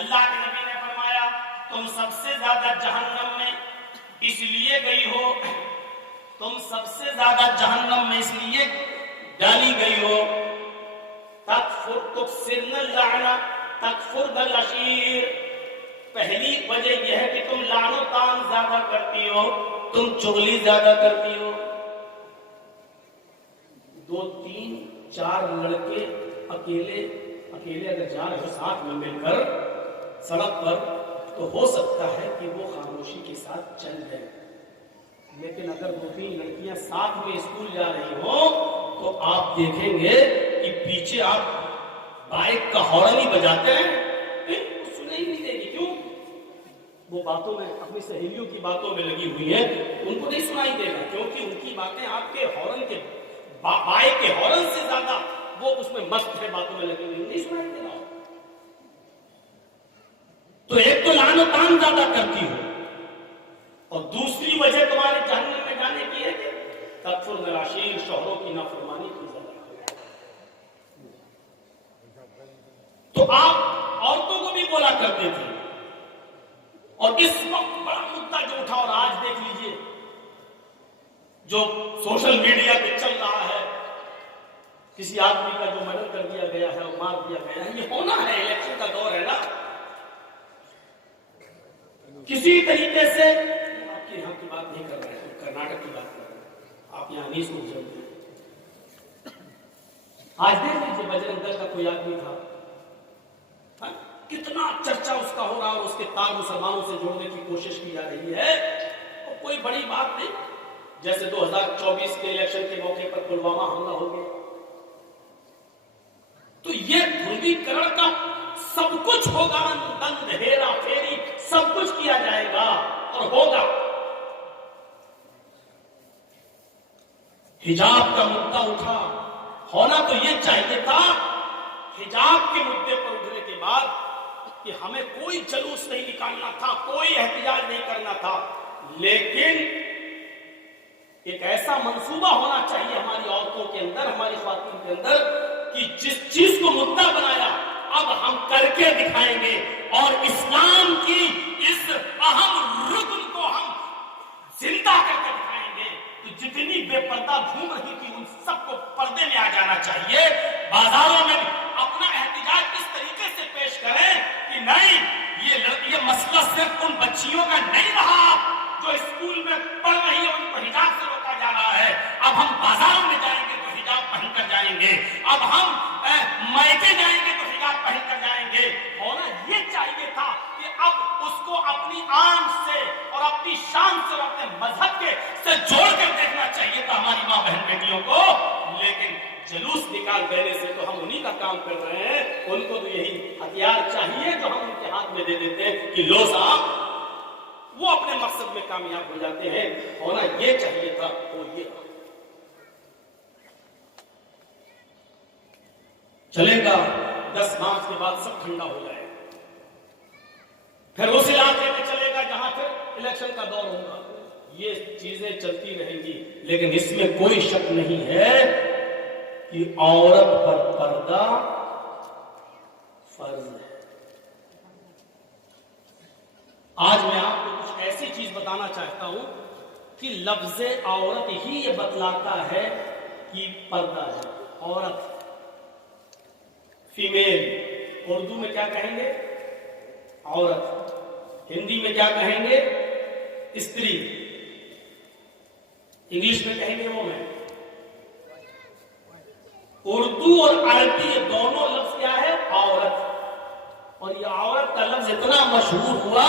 اللہ کے نبی نے فرمایا تم سب سے زیادہ جہنم میں اس لیے گئی ہو، تم سب سے زیادہ جہنم میں اس لیے ڈالی گئی ہو، تکفرن اللعنہ تکفرن العشیر، پہلی وجہ یہ ہے کہ تم لعن و طعن زیادہ کرتی ہو، تم چغلی زیادہ کرتی ہو۔ 2 3 4 لڑکے اکیلے اگر جا رہے ہو ساتھ میں مل کر سڑک پر تو ہو سکتا ہے کہ وہ خاموشی کے ساتھ چل جائے، لیکن اگر 2 3 لڑکیاں ساتھ میں اسکول جا رہی ہوں تو آپ دیکھیں گے کہ پیچھے آپ بائک کا ہارن ہی بجاتے ہیں، سنائی نہیں دے گی، کیوں؟ وہ باتوں میں اپنی سہیلیوں کی باتوں میں لگی ہوئی ہیں، ان کو نہیں سنائی دے گا کیونکہ ان کی باتیں آپ کے ہارن کے بائک کے ہارن سے زیادہ وہ اس میں مست ہے، باتوں میں لگی ہوئی، نہیں سنائی دے رہا۔ تو ایک تو لعن و طعن زیادہ کرتی ہو، اور دوسری وجہ تمہارے جہنم میں جانے کی ہے کہ تکفرن العشیر، شوہروں کی نافرمانی کی زیادہ۔ تو آپ عورتوں کو بھی بولا کرتے تھے، اور اس وقت بڑا مدعا جو اٹھا، اور آج دیکھ لیجئے جو سوشل میڈیا پہ چل رہا ہے، کسی آدمی کا جو مرڈر کر دیا گیا ہے اور مار دیا گیا ہے، یہ ہونا ہے، الیکشن کا دور ہے نا، کسی طریقے سے آپ کے یہاں کی بات نہیں کر رہے ہیں، کرناٹک کی بات کر رہے ہیں، آپ یہاں نہیں سن سکتے۔ آج دیکھ لیجیے بجرنگ دل کا کوئی آدمی تھا، کتنا چرچا اس کا ہو رہا، اور اس کے تار مسلمانوں سے جوڑنے کی کوشش کی جا رہی ہے، اور کوئی بڑی بات نہیں، جیسے 2024 کے الیکشن کے موقع پر پلوامہ حملہ ہو گیا، تو یہ دھردیکرن کا سب کچھ ہوگا، دند ہیرا پھیری سب کچھ کیا جائے گا اور ہوگا۔ حجاب کا مدعا اٹھا، ہونا تو یہ چاہیے تھا حجاب کے مدعے پر اٹھنے کے بعد کہ ہمیں کوئی جلوس نہیں نکالنا تھا، کوئی احتجاج نہیں کرنا تھا، لیکن ایک ایسا منصوبہ ہونا چاہیے ہماری عورتوں کے اندر، ہماری خواتین کے اندر، کہ جس چیز کو مدعا بنایا اب ہم کر کے دکھائیں گے، اور اسلام کی اس اہم رکن کو ہم زندہ کر کے دکھائیں گے۔ تو جتنی بے پردہ گھوم رہی تھی ان سب کو پردے میں آ جانا چاہیے، بازاروں میں اپنا احتجاج اس طریقے سے پیش کریں کہ نہیں، یہ مسئلہ صرف ان بچیوں کا نہیں رہا جو اسکول میں پڑھ رہی ہیں، ان کو حجاب سے روکا جا رہا ہے، اب ہم بازاروں میں جائیں گے تو حجاب پہن کر جائیں گے، اب ہم میکے جائیں گے تو حجاب پہن کر جائیں گے۔ ہونا یہ چاہیے تھا کہ اب اس کو اپنی آن سے اور اپنی شان سے اور اپنے مذہب کے سے جوڑ کر دیکھنا چاہیے تھا ہماری ماں بہن بیٹیوں کو، لیکن جلوس نکال دینے سے تو ہم انہی کا کام کر رہے ہیں، ان کو تو یہی ہتھیار چاہیے جو ہم ان کے ہاتھ میں دے دیتے ہیں کہ لو صاحب، وہ اپنے مقصد میں کامیاب ہو جاتے ہیں۔ ہونا یہ چاہیے تھا، وہ یہ چلے گا 10 مارچ کے بعد سب ٹھنڈا ہو جائے گا، پھر اس علاقے میں چلے گا جہاں پھر الیکشن کا دور ہوگا، یہ چیزیں چلتی رہیں گی، لیکن اس میں کوئی شک نہیں ہے کہ عورت پر پردہ فرض ہے۔ آج میں آپ کو کچھ ایسی چیز بتانا چاہتا ہوں کہ لفظ عورت ہی یہ بتلاتا ہے کہ پردہ ہے۔ عورت، فیمیل، اردو میں کیا کہیں گے؟ عورت، ہندی میں کیا کہیں گے؟ استری، انگلش میں کہیں گے وومن۔ اردو اور عربی یہ دونوں لفظ کیا ہے؟ عورت، اور یہ عورت کا لفظ اتنا مشہور ہوا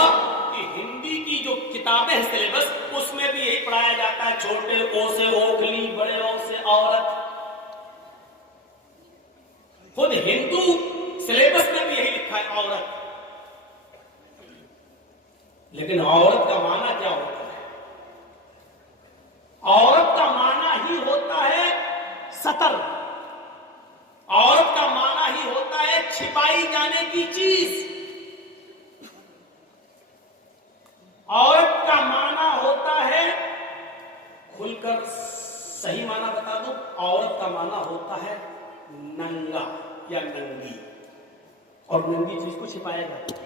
کہ ہندی کی جو کتابیں ہیں سلیبس، اس میں بھی یہی پڑھایا جاتا ہے، چھوٹے او سے اوکھلی، بڑے او سے عورت۔ خود ہندو سلیبس میں بھی یہی لکھا ہے عورت، لیکن عورت کا معنی کیا ہوتا ہے؟ عورت کا معنی ہی ہوتا ہے ستر، عورت کا معنی ہی ہوتا ہے چھپائی جانے کی چیز، عورت کا معنی ہوتا ہے، کھل کر صحیح معنی بتا دوں، عورت کا معنی ہوتا ہے ننگا یا ننگی، اور ننگی چیز کو چھپایا جاتا ہے۔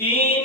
3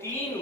3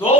2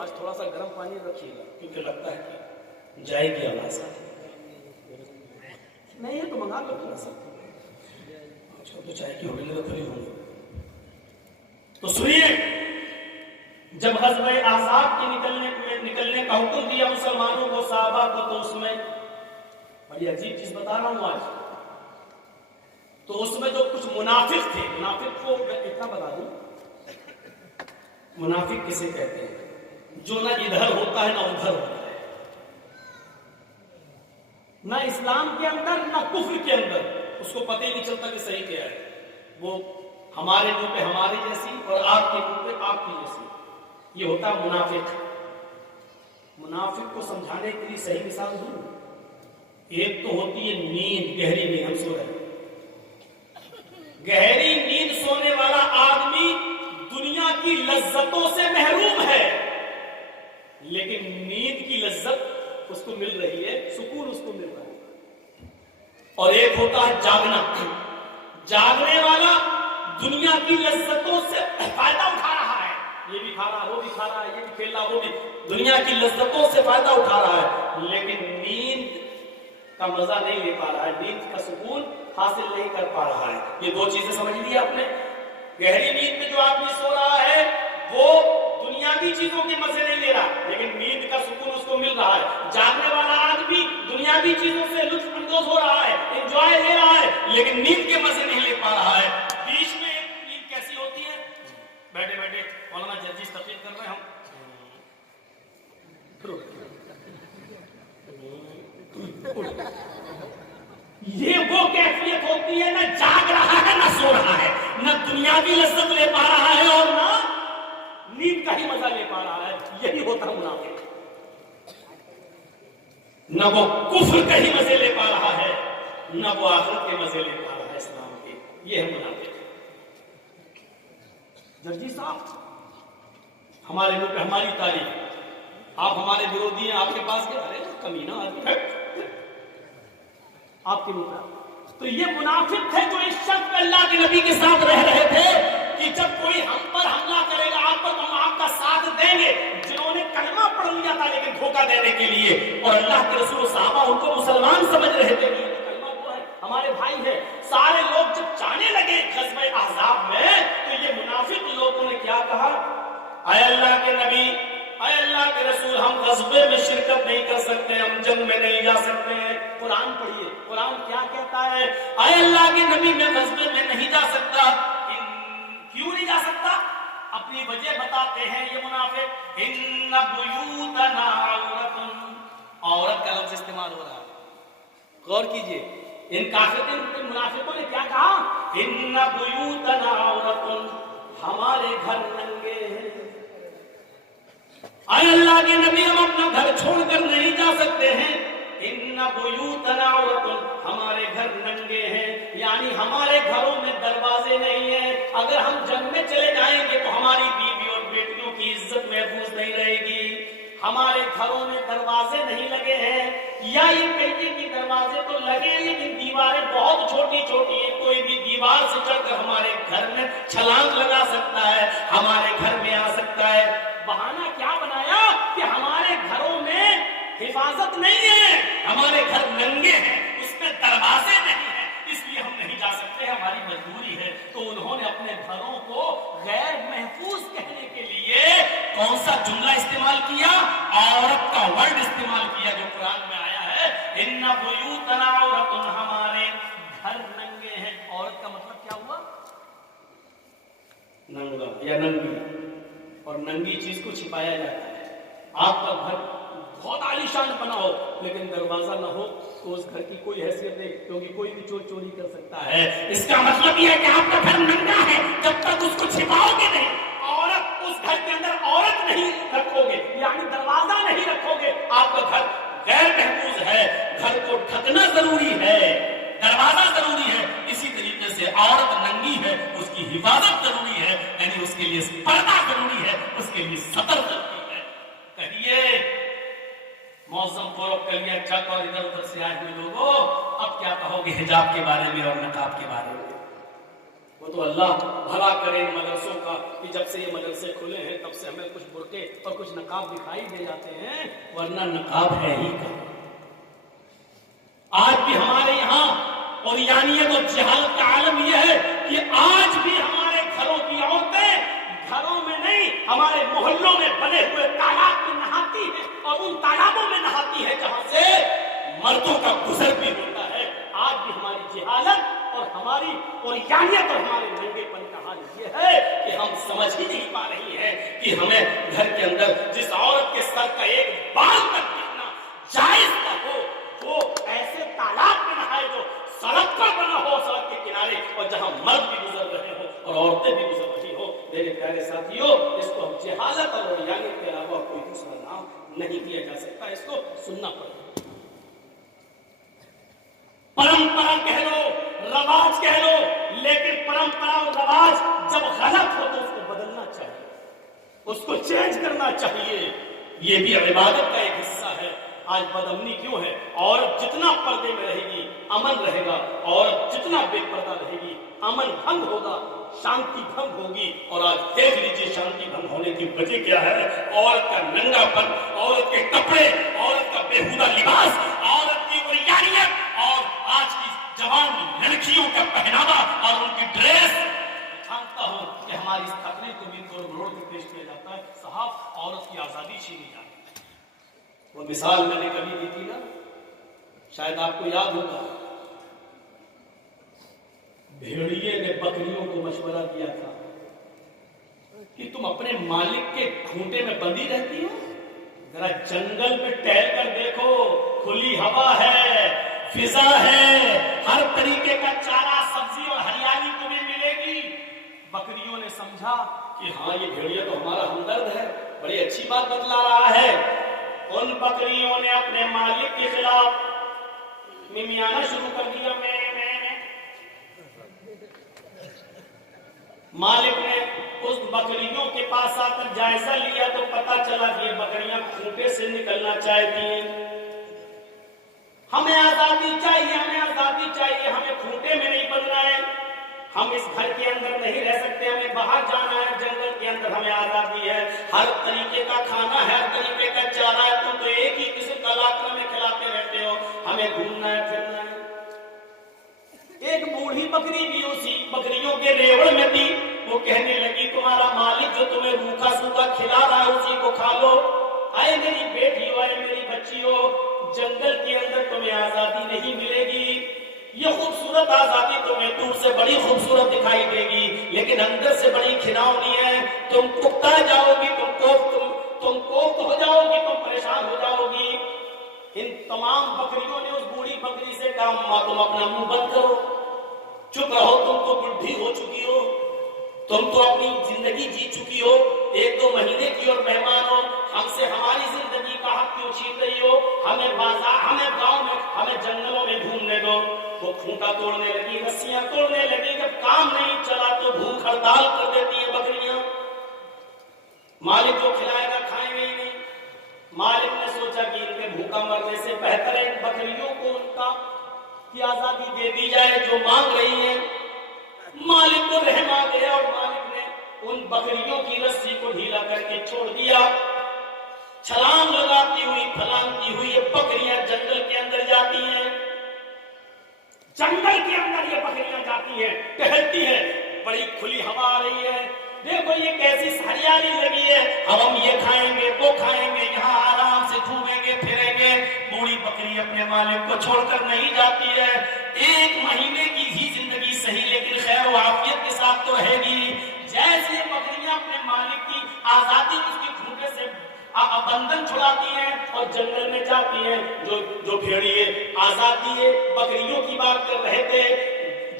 آج تھوڑا سا گرم پانی رکھیے گا کیونکہ لگتا ہے کہ جائے گی آواز نہیں ہے تو منگا لو تھوڑا سا تو چائے کی ہوٹلیں تو کھلی ہوں گی. تو سنیے جب غزوہ احزاب کے نکلنے کا حکم دیا مسلمانوں کو صحابہ کو تو اس میں بڑی عجیب چیز بتا رہا ہوں آج. تو اس میں جو کچھ منافق تھے منافق کو میں اتنا بتا دوں منافق کسے کہتے ہیں جو نہ ادھر ہوتا ہے نہ ادھر ہوتا ہے نہ اسلام کے اندر نہ کفر کے اندر اس کو پتہ ہی نہیں چلتا کہ صحیح کیا ہے. وہ ہمارے منہ پہ ہماری جیسی اور آپ کے منہ پہ آپ کی جیسی یہ ہوتا ہے منافق. منافق کو سمجھانے کے لیے صحیح مثال دوں. ایک تو ہوتی ہے نیند گہری نیند ہم سو رہے ہیں گہری نیند سونے والا آدمی دنیا کی لذتوں سے محروم ہے لیکن نیند کی لذت اس کو مل رہی ہے سکون اس کو مل رہا ہے. اور ایک ہوتا ہے جاگنا جاگنے والا دنیا کی لذتوں سے فائدہ اٹھا رہا ہے یہ بھی کھا رہا ہے وہ بھی کھا رہا ہے یہ بھی کھیل رہا وہ بھی دنیا کی لذتوں سے فائدہ اٹھا رہا ہے لیکن نیند کا مزہ نہیں لے پا رہا ہے نیند کا سکون حاصل نہیں کر پا رہا ہے. یہ دو چیزیں سمجھ لی آپ نے. گہری نیند میں جو آدمی سو رہا ہے وہ دنیا کی چیزوں کے مزے نہیں لے رہا لیکن نیند کا سکون اس کو مل رہا ہے. جاگنے والا آدمی دنیاوی چیزوں سے لطف اندوز ہو رہا ہے انجوائے لے رہا ہے لیکن نیند کے مزے نہیں لے پا رہا ہے. بیچ میں ایک نیند کیسی ہوتی ہے بیٹھے بیٹھے مولانا جرجیس تقریر کر رہے ہیں ہم یہ وہ کیفیت ہوتی ہے نہ جاگ رہا ہے نہ سو رہا ہے نہ دنیاوی لذت لے پا رہا ہے اور نہ نیند کا ہی مزہ لے پا رہا ہے. یہی ہوتا ہے منافق. نہ وہ کفر کا ہی مزے لے پا رہا ہے نہ وہ آخرت کے مزے لے پا رہا ہے اسلام کے. یہ ہے منافق. جرجی صاحب ہمارے منہ پہ ہماری تاریخ آپ ہمارے ورودھی ہیں آپ کے پاس گئے ارے کمینہ آدمی ہے آپ کے منہ پہ. تو یہ منافق تھے جو اس شرط پہ اللہ کے نبی کے ساتھ رہ رہے تھے کہ جب کوئی ہم پر حملہ کرے گا آپ پر تو ہم آپ کا ساتھ دیں گے. جنہوں نے کلمہ پڑھ لیا تھا لیکن دھوکہ دینے کے لیے اور اللہ کے رسول صحابہ ان کو مسلمان سمجھ رہے تھے کہ کلمہ وہ ہے ہمارے بھائی ہے. سارے لوگ جب جانے لگے غزوہ احزاب میں تو یہ منافق لوگوں نے کیا کہا اے اللہ کے نبی اے اللہ کے رسول ہم غزوے میں شرکت نہیں کر سکتے ہم جنگ میں نہیں جا سکتے ہیں. قرآن پڑھیے قرآن کیا کہتا ہے اے اللہ کے نبی میں غزوے میں نہیں جا سکتا. کیوں نہیں جا سکتا اپنی وجہ بتاتے ہیں یہ منافق. ان بیوتنا عورت عورت کا لفظ استعمال ہو رہا ہے غور کیجئے. ان کافرین منافقوں نے کیا کہا ان بیوتنا عورت ہمارے گھر ننگے ہیں. اے اللہ کے نبی ہم اپنا گھر چھوڑ کر نہیں جا سکتے ہیں. ان بیوتنا عورت ہمارے گھر ننگے ہیں یعنی ہمارے گھروں میں دروازے نہیں ہیں. اگر ہم جنگ میں چلے جائیں گے تو ہماری بیوی اور بیٹیوں کی عزت محفوظ نہیں رہے گی. ہمارے گھروں میں دروازے نہیں لگے ہیں یا یہ کہیے کہ دروازے تو لگے لیکن دیواریں بہت چھوٹی چھوٹی ہیں. کوئی بھی دیوار سے چڑھ کر ہمارے گھر میں چھلانگ لگا سکتا ہے ہمارے گھر میں آ سکتا ہے. بہانہ کیا بنایا کہ ہمارے گھروں میں حفاظت نہیں ہے ہمارے گھر ننگے ہیں اس میں دروازے نہیں ہیں اس لیے ہم نہیں جا سکتے ہماری مجبوری ہے. تو انہوں نے اپنے گھروں کو غیر محفوظ کہنے کے لیے کون سا جملہ استعمال کیا عورت کا ورڈ استعمال کیا جو قرآن میں آیا ہے ان بیوتنا عورت ہمارے گھر ننگے ہیں. عورت کا مطلب کیا ہوا ننگا یا ننگی اور ننگی چیز کو چھپایا جاتا ہے. آپ کا گھر بہت عالیشان بنا ہو لیکن دروازہ نہ ہو تو اس گھر کی کوئی حیثیت نہیں کیونکہ کوئی بھی چور چوری کر سکتا ہے. اس کا مطلب یہ ہے کہ آپ کا گھر ننگا ہے جب تک اس کو چھپاؤ گے نہیں. عورت اس گھر کے اندر عورت نہیں رکھو گے یعنی دروازہ نہیں رکھو گے آپ کا گھر غیر محفوظ ہے. گھر کو ڈھکنا ضروری ہے دروازہ ضروری ہے. اسی طریقے سے عورت ننگی ہے اس کی حفاظت ضروری ہے یعنی اس کے لیے پردہ ضروری ہے اس کے لیے ستر ضروری ہے. کہیے موسم فروغ کر لیا چک اور ادھر ادھر سے آئے ہوئے لوگوں اب کیا کہو گے حجاب کے بارے میں اور نقاب کے بارے میں. وہ تو اللہ بھلا کرے ان مدرسوں کا کہ جب سے یہ مدرسے کھلے ہیں تب سے ہمیں کچھ برقعے اور کچھ نقاب دکھائی دے جاتے ہیں، ورنہ نقاب ہے ہی کیا۔ آج بھی ہمارے یہاں اور یعنیت اور جہالت کا عالم یہ ہے کہ آج بھی ہمارے گھروں کی عورتیں گھروں میں نہیں ہمارے محلوں میں بنے ہوئے تالاب میں نہاتی ہیں، اور ان تالابوں میں نہاتی ہے جہاں سے مردوں کا گزر بھی ہوتا ہے۔ آج بھی ہماری جہالت اور ہماری اور یعنیت اور ہمارے ننگے پن کا حال یہ ہے کہ ہم سمجھ ہی نہیں پا رہی ہیں کہ ہمیں گھر کے اندر جس عورت کے سر کا ایک بال تک دکھنا جائز نہ ہو، وہ ایسے تالاب میں نہائے جو سڑک پر بنا ہو، سڑک کے کنارے، اور جہاں مرد بھی گزر رہے ہوں اور عورتیں بھی گزر رہی ہو۔ میرے پیارے ساتھیوں، اس کو ہم جہالت اور یعنیت کے علاوہ کوئی دوسرا نام نہیں دیا جا سکتا، اس کو سننا پڑے گا۔ پرمپرا کہہ لو، رواج کہہ لو، لیکن پرمپرا اور رواج جب غلط ہو تو اس کو بدلنا چاہیے، اس کو چینج کرنا چاہیے۔ یہ بھی عبادت کا ایک حصہ ہے۔ آج بدامنی کیوں ہے؟ عورت جتنا پردے میں رہے گی امن رہے گا، عورت جتنا بے پردہ رہے گی امن بھنگ ہوگا، شانتی بھنگ ہوگی۔ اور آج دیکھ لیجیے شانتی بھنگ ہونے کی وجہ کیا ہے؟ عورت کا ننگا پن، عورت کے کپڑے، عورت کا بےہودہ لباس، عورت کی عریانیت، اور آج کی جوان لڑکیوں کا پہناوا اور ان کی ڈریس۔ جانتا ہوں کہ ہماری اس تقریر کو بھی توڑ کے پیش کیا جاتا ہے، صاحب عورت کی آزادی چھینی جاتی ہے۔ وہ مثال میں نے کبھی دی تھی نا، شاید آپ کو یاد ہوگا، بھیڑیے نے بکریوں کو مشورہ دیا تھا کہ تم اپنے مالک کے کھونٹے میں بندھی رہتی ہو، ذرا جنگل میں ٹہل کر دیکھو، کھلی ہوا ہے، فضا ہے، ہر طریقے کا چارہ، سبزی اور ہریالی تمہیں ملے گی۔ بکریوں نے سمجھا کہ ہاں یہ بھیڑیا تو ہمارا ہمدرد ہے، بڑی اچھی بات بتلا رہا ہے۔ ان بکریوں نے اپنے مالک کے خلاف ممیانا شروع کر دیا، میں مالک نے اس بکریوں کے پاس آ کر جائزہ لیا تو پتا چلا کہ یہ بکریاں کھوٹے سے نکلنا چاہتی ہیں۔ ہمیں آزادی چاہیے، ہمیں آزادی چاہیے، ہمیں کھوٹے میں نہیں بننا ہے، ہم اس گھر کے اندر نہیں رہ سکتے، ہمیں باہر جانا ہے، جنگل کے اندر ہمیں آزادی ہے، ہر طریقے کا کھانا ہے، ہر طریقے کا چارہ ہے، تم تو ایک ہی قسم کا لاکڑا میں کھلاتے رہتے ہو، ہمیں گھومنا ہے، پھرنا ہے۔ ایک بوڑھی بکری بھی اسی بکریوں کے ریوڑ میں تھی، وہ کہنے لگی تمہارا مالک جو تمہیں روکھا سوکھا کھلا رہا ہے اسی کو کھا لو۔ آئے میری بیٹی ہو، آئے میری بچی ہو، جنگل کے اندر تمہیں آزادی نہیں ملے گی، یہ خوبصورت آزادی تمہیں دور سے بڑی خوبصورت دکھائی دے گی لیکن اندر سے بڑی کھناؤنی ہے، تم کتا جاؤ گی، تم کوفت ہو جاؤ گی، تم پریشان ہو جاؤ گی۔ ان تمام بکریوں نے اس بوڑھی بکری سے کہا ماں تم اپنا منہ بند کرو، چپ رہو، تم تو بڈھی ہو چکی ہو، تم تو اپنی زندگی جی چکی ہو، 1-2 مہینے کی اور مہمان ہو، ہم سے ہماری زندگی کا حق کیوں چھین رہی ہو؟ ہمیں بازار، ہمیں گاؤں میں، ہمیں جنگلوں میں گھومنے دو۔ وہ کھونٹا توڑنے لگی، رسیاں توڑنے لگی، جب کام نہیں چلا تو بھوک ہڑتال کر دیتی ہیں بکریاں۔ مالک جو کھلائے گا کھائیں گے ہی نہیں۔ مالک نے سوچا کہ ان کے بھوکا مرنے سے بہتر ہے بکریوں کو ان کا کی آزادی دے دی جائے جو مانگ رہی ہیں۔ مالک کو رحم آ گیا اور مالک نے ان بکریوں کی رسی کو ڈھیلا کر کے چھوڑ دیا۔ چھلانگ لگاتی ہوئی، پھلانگتی ہوئی یہ بکریاں جنگل کے اندر جاتی ہیں، جنگل کے اندر یہ بکریاں جاتی ہیں، ٹہلتی ہیں، بڑی کھلی ہوا آ رہی ہے، دیکھو یہ کیسی ہریالی لگی ہے، اب ہم یہ کھائیں گے وہ کھائیں گے، یہاں آرام سے گھومیں گے پھریں گے۔ بوڑھی بکری اپنے مالک کو چھوڑ کر نہیں جاتی ہے، 1 مہینے کی ہی زندگی صحیح لیکن خیر و عافیت کے ساتھ تو رہے گی۔ جیسے بکریاں اپنے مالک کی آزادی اس کے کھوٹے سے بندھن چھڑاتی ہیں اور جنگل میں جاتی ہیں، جو بھیڑیے آزادی بکریوں کی بات کر رہے تھے،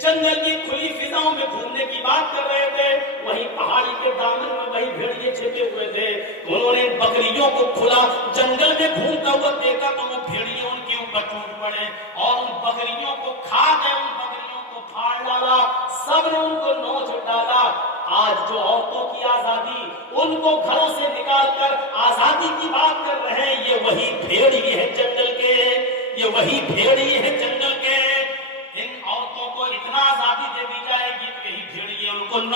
جنگل کی کھلی فضاؤں میں گھومنے کی بات کر رہے تھے، وہیں پہاڑی کے دامن میں وہی بھیڑیے چھپے ہوئے تھے۔ انہوں نے بکریوں کو کھلا جنگل میں گھومتا ہوا دیکھا تو وہ بھیڑیے ان کے اوپر ٹوٹ پڑے اور ان بکریوں کو کھا گئے، ان بکریوں کو پھاڑ ڈالا، سب نے ان کو نوچ ڈالا۔ آج جو عورتوں کی آزادی، ان کو گھروں سے نکال کر آزادی کی بات کر رہے ہیں، یہ وہی بھیڑیے ہیں جنگل کے، یہ وہی بھیڑیے ہیں جنگل کے۔ ان عورتوں کو اتنا آزادی دے دی جائے گی کہ یہی بھیڑیے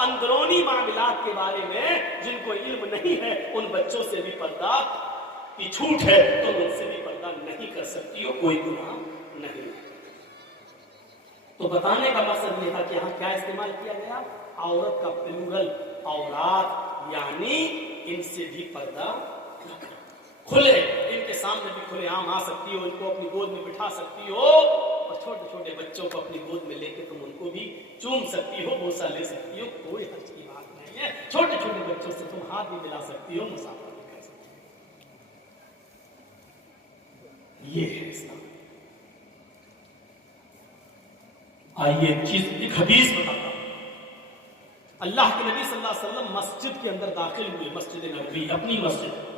اندرونی معاملات کے بارے میں جن کو علم نہیں ہے، ان بچوں سے بھی پردہ کی چھوٹ ہے، تو ان سے بھی پردہ نہیں کر سکتی ہو، کوئی گناہ نہیں۔ تو بتانے کا مقصد یہ تھا کہ یہاں کیا استعمال کیا گیا؟ عورت کا پلورل، عورات، یعنی ان سے بھی پردہ کھلے، ان کے سامنے بھی کھلے عام آ سکتی ہو، ان کو اپنی گود میں بٹھا سکتی ہو، اور چھوٹے چھوٹے بچوں کو اپنی گود میں لے کے تم ان کو بھی چوم سکتی ہو، بوسہ لے سکتی ہو، کوئی حرج کی بات نہیں ہے۔ چھوٹے چھوٹے بچوں سے تم ہاتھ بھی ملا سکتی ہو، مسافہ بھی کر سکتی ہو۔ یہ ہے اسلام۔ آئیے ایک چیز، ایک حدیث بتاتا ہوں۔ اللہ کے نبی صلی اللہ علیہ وسلم مسجد کے اندر داخل ہوئے، مسجد نبوی، اپنی مسجد۔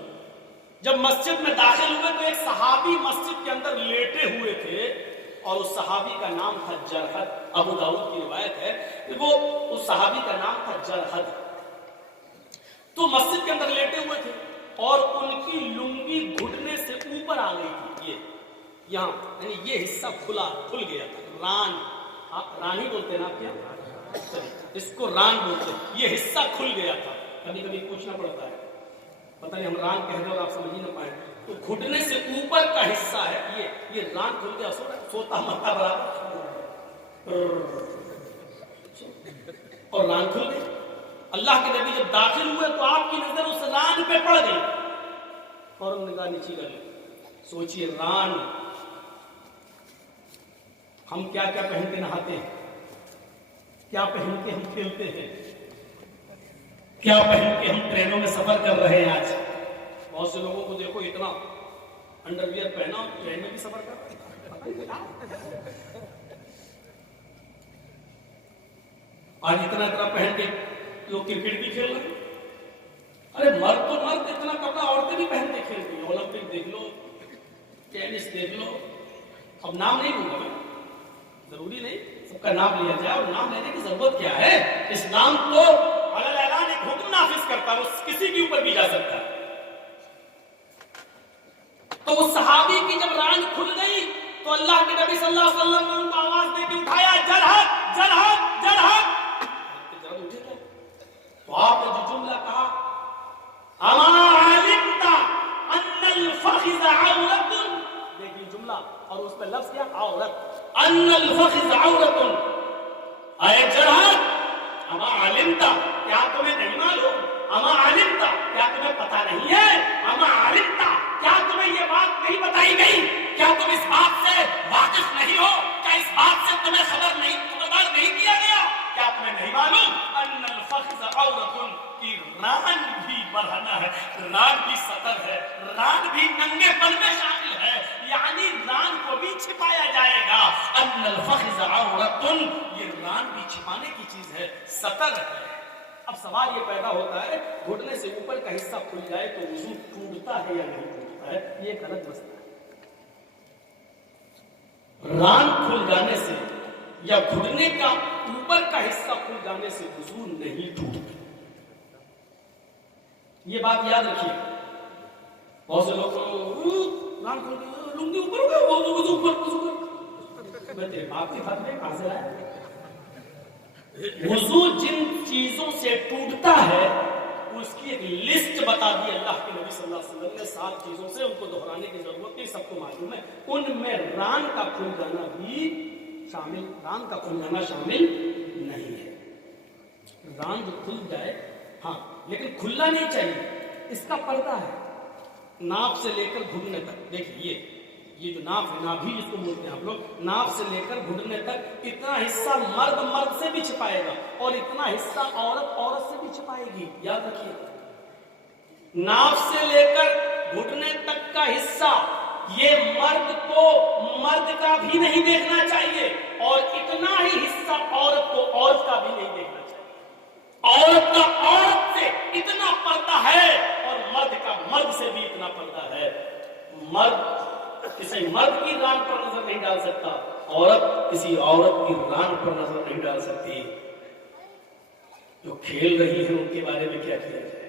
جب مسجد میں داخل ہوئے تو ایک صحابی مسجد کے اندر لیٹے ہوئے تھے، اور اس صحابی کا نام تھا جرحد۔ ابو داؤد کی روایت ہے کہ وہ اس صحابی کا نام تھا جرحد۔ تو مسجد کے اندر لیٹے ہوئے تھے اور ان کی لنگی گھٹنے سے اوپر آ گئی تھی، یہ یہاں، یعنی یہ حصہ کھل گیا تھا۔ ران، ران ہی بولتے ہیں نا آپ یہاں، اس کو ران بولتے ہیں۔ یہ حصہ کھل گیا تھا۔ کبھی کبھی پوچھنا پڑتا ہے، پتہ نہیں ہم ران کہہ رہے اور آپ سمجھ ہی نہ پائیں، تو گھٹنے سے اوپر کا حصہ ہے یہ ران کھل گیا، سوتا مرتا برابر، اور ران کھل گئی۔ اللہ کے نبی جب داخل ہوئے تو آپ کی نظر اس ران پہ پڑ گئی، اور نگاہ نیچی کر لی۔ سوچئے ران، ہم کیا کیا پہن کے نہاتے ہیں، کیا پہن کے ہم کھیلتے ہیں، کیا پہن کے ہم ٹرینوں میں سفر کر رہے ہیں۔ آج بہت سے لوگوں کو دیکھو اتنا انڈر ویئر پہنا، ٹرین میں بھی سفر کر رہے ہیں۔ آج اتنا پہن کے لوگ کرکٹ بھی کھیل رہے ہیں۔ ارے مرد تو مرد اتنا کپڑا عورتیں بھی پہن کے کھیلتی ہیں۔ اولمپک دیکھ لو، ٹینس دیکھ لو، اب نام نہیں لوں گا میں، ضروری نہیں سب کا نام لیا جائے، اور نام لینے کی ضرورت کیا ہے؟ اسلام تو علی اعلان ایک حکم نافذ کرتا ہے، وہ کسی کے اوپر بھی جا سکتا ہے۔ تو اس صحابی کی جب ران کھل گئی تو اللہ کے نبی صلی اللہ علیہ وسلم نے ان کو آواز دے کے اٹھایا، جرحد جرحد جرحد۔ تو آپ نے جو جملہ کہا، اما علمت ان الفخذ عورت، دیکھیے جملہ اور اس پہ لفظ کیا، عورت، ان الفخذ عورت، اے جرحد اما علمت، کیا تمہیں نہیں معلوم، اما علمت، کیا تمہیں پتا نہیں ہے، اما علمت، کیا تمہیں یہ بات نہیں بتائی گئی، کیا تم اس بات سے واقف نہیں ہو، کیا اس بات سے تمہیں خبردار نہیں کیا گیا، کیا تمہیں نہیں معلوم ان الفخذ عورت، کی ران بھی برہنہ ہے، ران بھی سطر ہے، ران بھی ننگے پن میں شامل ہے، یعنی ران کو بھی چھپایا جائے گا۔ ان الفخذ عورت، یہ ران بھی چھپانے کی چیز ہے، سطر ہے۔ اب سوال یہ پیدا ہوتا ہے، گھٹنے سے اوپر کا حصہ کھل جائے تو وضو ٹوٹتا ہے یا نہیں ٹوٹتا ہے؟ یہ ایک غلط مسئلہ ہے۔ ران کھل جانے سے یا گھٹنے کا اوپر کا حصہ کھل جانے سے وضو نہیں ٹوٹتا، یہ بات یاد رکھیے۔ بہت سے لوگ ران کھل گیا، لنگی اوپر ہو گیا، وہ وضو کر، میں تیرے باپ کے ہاتھ میں کہاں سے آیا؟ وضو جن چیزوں سے ٹوٹتا ہے اس کی ایک لسٹ بتا دی اللہ کے نبی صلی اللہ علیہ وسلم نے، 7 چیزوں سے، ان کو دہرانے کی ضرورت نہیں، سب کو معلوم ہے۔ ان میں ران کا کھل جانا بھی شامل، ران کا کھل جانا شامل نہیں ہے۔ ران جو کھل جائے، ہاں، لیکن کھلنا نہیں چاہیے، اس کا پردہ ہے ناف سے لے کر گھٹنے تک۔ دیکھیے یہ جو ناف ہے، نابھی جس کو بولتے ہیں آپ لوگ، ناف سے لے کر گھٹنے تک اتنا حصہ مرد سے بھی چھپائے گا، اور اتنا حصہ عورت سے بھی چھپائے گی، یاد رکھیے۔ ناف سے لے کر گھٹنے تک کا حصہ یہ مرد کا بھی نہیں دیکھنا چاہیے، اور اتنا ہی حصہ عورت کو عورت کا بھی نہیں دیکھنا چاہیے۔ عورت کا عورت سے اتنا پردہ ہے، اور مرد کا مرد سے بھی اتنا پردہ ہے۔ مرد کسی مرد کی ران پر نظر نہیں ڈال سکتا، عورت کسی عورت کی ران پر نظر نہیں ڈال سکتی۔ جو کھیل رہی ہیں ان کے بارے میں کیا کیا جائے؟